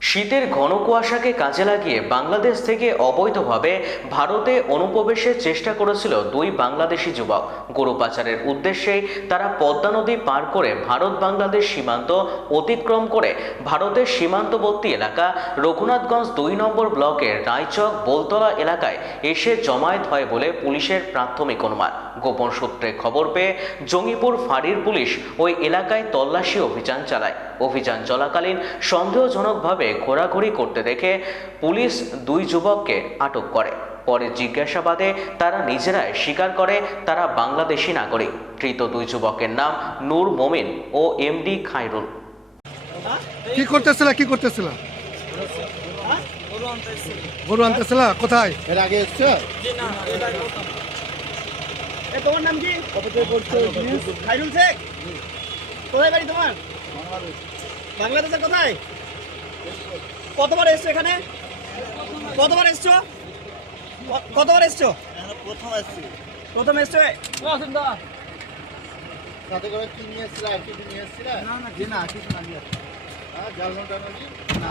শীতের ঘন কুয়াশাকে কাজে লাগিয়ে বাংলাদেশ থেকে অবৈধভাবে ভারতে অনুপ্রবেশের চেষ্টা করেছিল দুই বাংলাদেশি যুবক। গরু পাচারের উদ্দেশ্যেই তারা পদ্মা নদী পার করে ভারত বাংলাদেশ সীমান্ত অতিক্রম করে ভারতের সীমান্তবর্তী এলাকা রঘুনাথগঞ্জ দুই নম্বর ব্লকের রায়চক বোলতলা এলাকায় এসে জমায়েত হয় বলে পুলিশের প্রাথমিক অনুমান। গোপন সূত্রে খবর পেয়ে জঙ্গিপুর ফাঁড়ির পুলিশ ওই এলাকায় তল্লাশি অভিযান চালায়। অভিযান চলাকালীন সন্দেহজনকভাবে ঘোরাঘুরি করতে দেখে পুলিশ দুই যুবককে আটক করে। পরে জিজ্ঞাসাবাদে তারা নিজেরাই স্বীকার করে তারা বাংলাদেশি নাগরিক। ধৃত দুই যুবকের নাম নূর মোমিন ও এমডি খায়রুল। কি করতেছিলা কি করতেছিলা? গরু আনতেছিলা? কোথায়? এর আগে এসছো? এ তোমার নাম কি? খাইরুল শেখ? কোথায় বাড়ি তোমার? বাংলাদেশের কোথায়? কতবার এসছো এখানে? কতবার এসছো? কতবার এসছো? প্রথম আসছি প্রথম এসছো? সাথে করে কি নিয়ে এসছিলা আর কি নিয়ে এসছিলা? না না না কিছু না হ্যাঁ না।